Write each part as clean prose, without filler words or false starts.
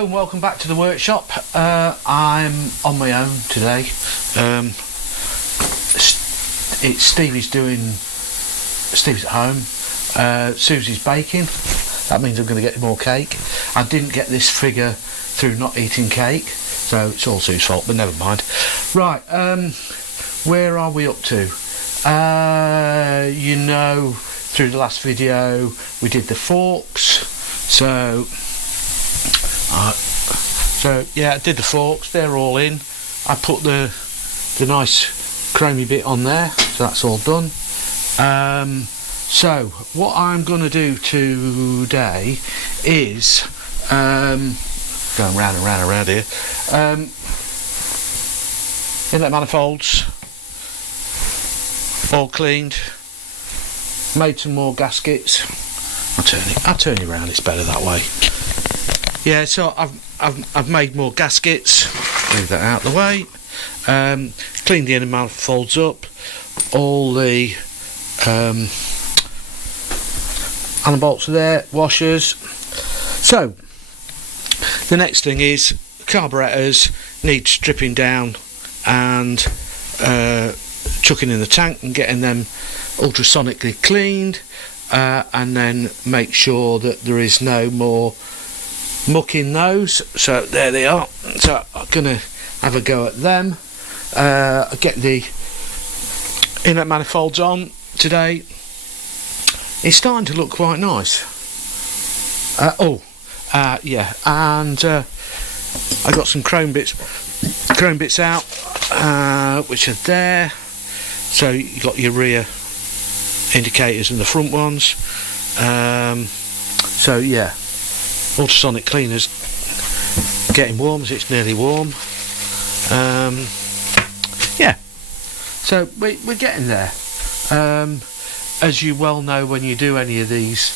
Hello and welcome back to the workshop. I'm on my own today. Steve's at home. Susie's baking. That means I'm going to get more cake. I didn't get this figure through not eating cake, so it's all Sue's fault, but never mind. Right, where are we up to? You know, through the last video we did the forks, so yeah, I did the forks, they're all in. I put the nice chromy bit on there, so that's all done. So what I'm going to do today is going round and round and round here. Inlet manifolds all cleaned, made some more gaskets. I'll turn you around, it's better that way. Yeah, so I've made more gaskets. Move that out of the way. Cleaned the inner manifolds up. All the Allen bolts are there, washers. So the next thing is carburetors need stripping down and chucking in the tank and getting them ultrasonically cleaned, and then make sure that there is no more muck in those. So there they are. So I'm gonna have a go at them. Get the inlet manifolds on today. It's starting to look quite nice. Yeah, and I got some chrome bits out, which are there. So you got your rear indicators and the front ones. So yeah, ultrasonic cleaners getting warm, as it's nearly warm. Yeah, so we're getting there. As you well know, when you do any of these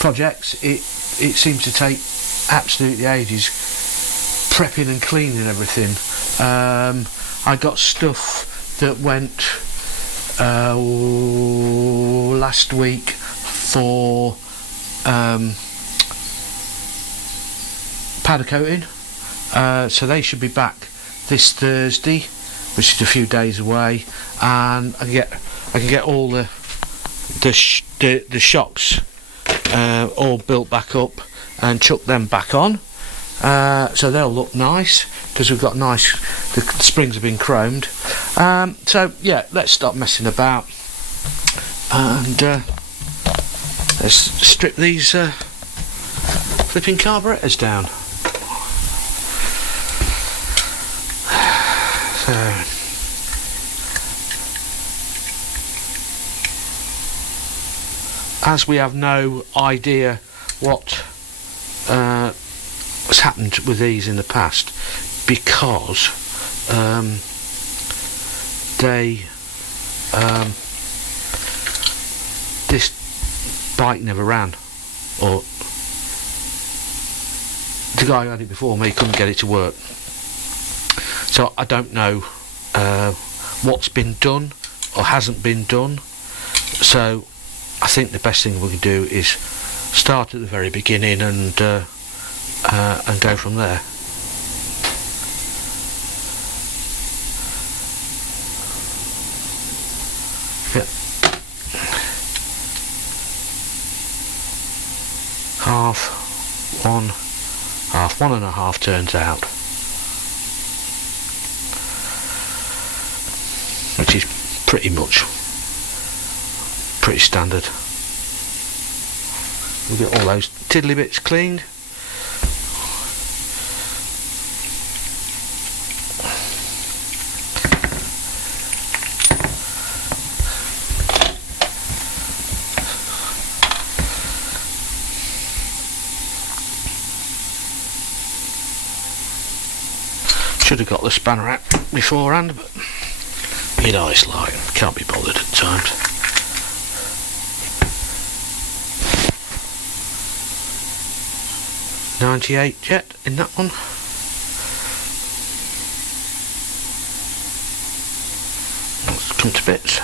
projects, it seems to take absolutely ages prepping and cleaning everything. I got stuff that went last week for powder coating, so they should be back this Thursday, which is a few days away, and I can get all the shocks all built back up and chuck them back on, so they'll look nice because we've got the springs have been chromed. So yeah, let's stop messing about and let's strip these flipping carburetors down. So as we have no idea what has happened with these in the past, because this bike never ran, or the guy who had it before me couldn't get it to work. So I don't know what's been done or hasn't been done. So I think the best thing we can do is start at the very beginning and go from there. Yeah. One and a half turns out, which is pretty standard. We'll get all those tiddly bits cleaned. Should have got the spanner out beforehand, but you know it's like, can't be bothered at times. .98 jet in that one. Let's come to bits.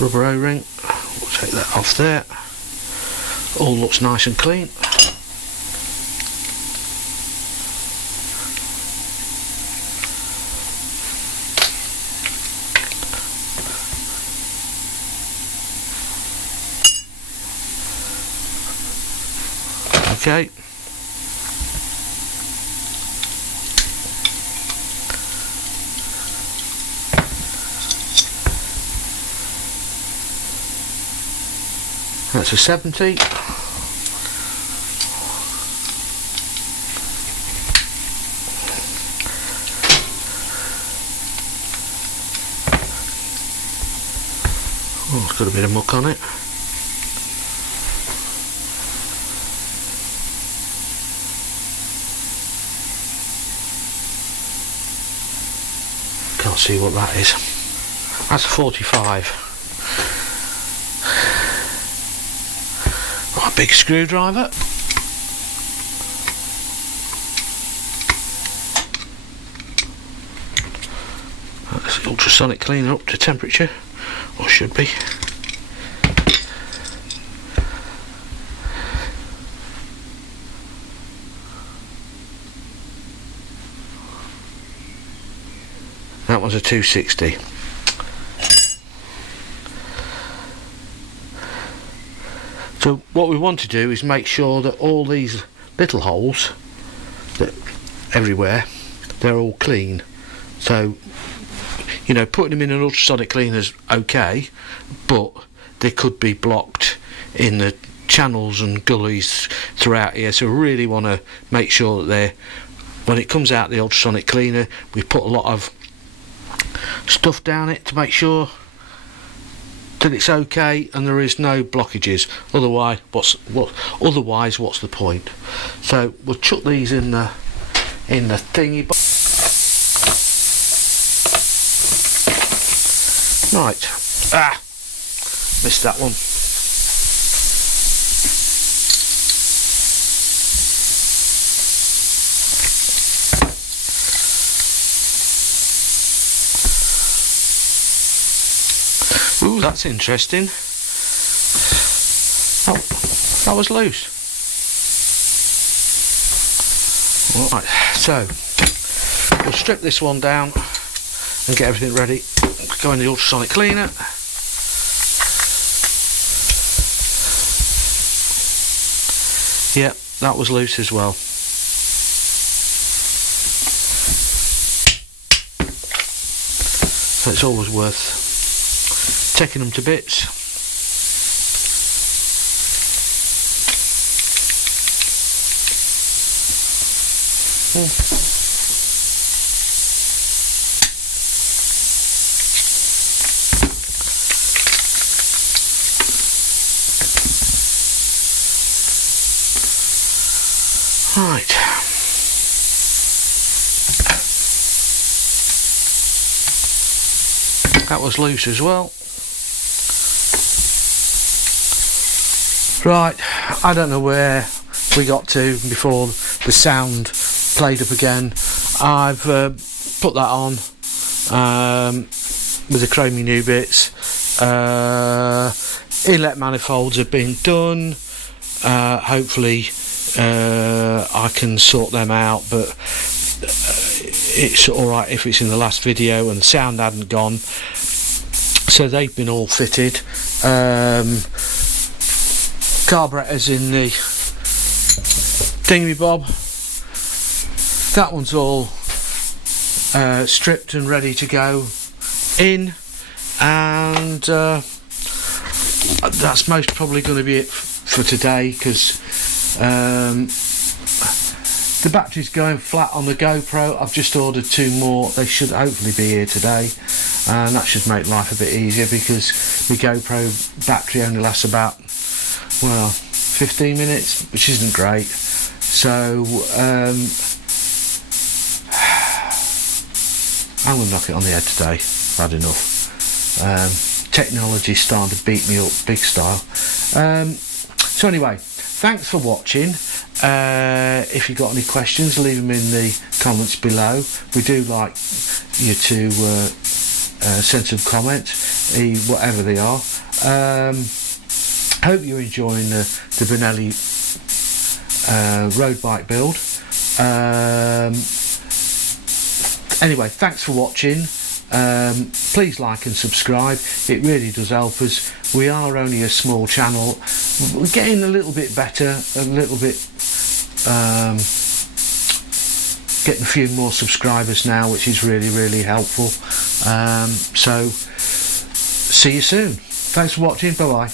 Rubber O-ring, we'll take that off there. All looks nice and clean. Okay. That's a 70. Oh, it's got a bit of muck on it. Can't see what that is. That's a 45. Right, big screwdriver. That's the ultrasonic cleaner up to temperature, or should be. That one's a 260. So what we want to do is make sure that all these little holes, that everywhere, they're all clean. So, you know, putting them in an ultrasonic cleaner is okay, but they could be blocked in the channels and gullies throughout here. So we really want to make sure that they're, when it comes out the ultrasonic cleaner, we put a lot of stuff down it to make sure that it's okay and there is no blockages. Otherwise, what's the point? So we'll chuck these in the thingy. Right. Missed that one. Ooh, that's interesting. Oh, that was loose. Right, so we'll strip this one down and get everything ready. Go in the ultrasonic cleaner. Yep, that was loose as well. So it's always worth taking them to bits. Right. That was loose as well. Right, I don't know where we got to before the sound played up again. I've put that on with the chromey new bits. Inlet manifolds have been done. Hopefully I can sort them out, but it's alright if it's in the last video and the sound hadn't gone. So they've been all fitted. Carburetors in the thingy-bob. That one's all stripped and ready to go in, and that's most probably going to be it for today, because the battery's going flat on the GoPro. I've just ordered 2 more. They should hopefully be here today, and that should make life a bit easier, because the GoPro battery only lasts about, well, 15 minutes, which isn't great. So I'm going to knock it on the head today. I've had enough. Technology's starting to beat me up big style. So anyway, thanks for watching. If you've got any questions, leave them in the comments below. We do like you to send some comments, whatever they are. Hope you're enjoying the Benelli road bike build. Anyway, thanks for watching. Please like and subscribe, it really does help us. We are only a small channel, we're getting a little bit better, a little bit getting a few more subscribers now, which is really helpful. So see you soon. Thanks for watching, bye bye.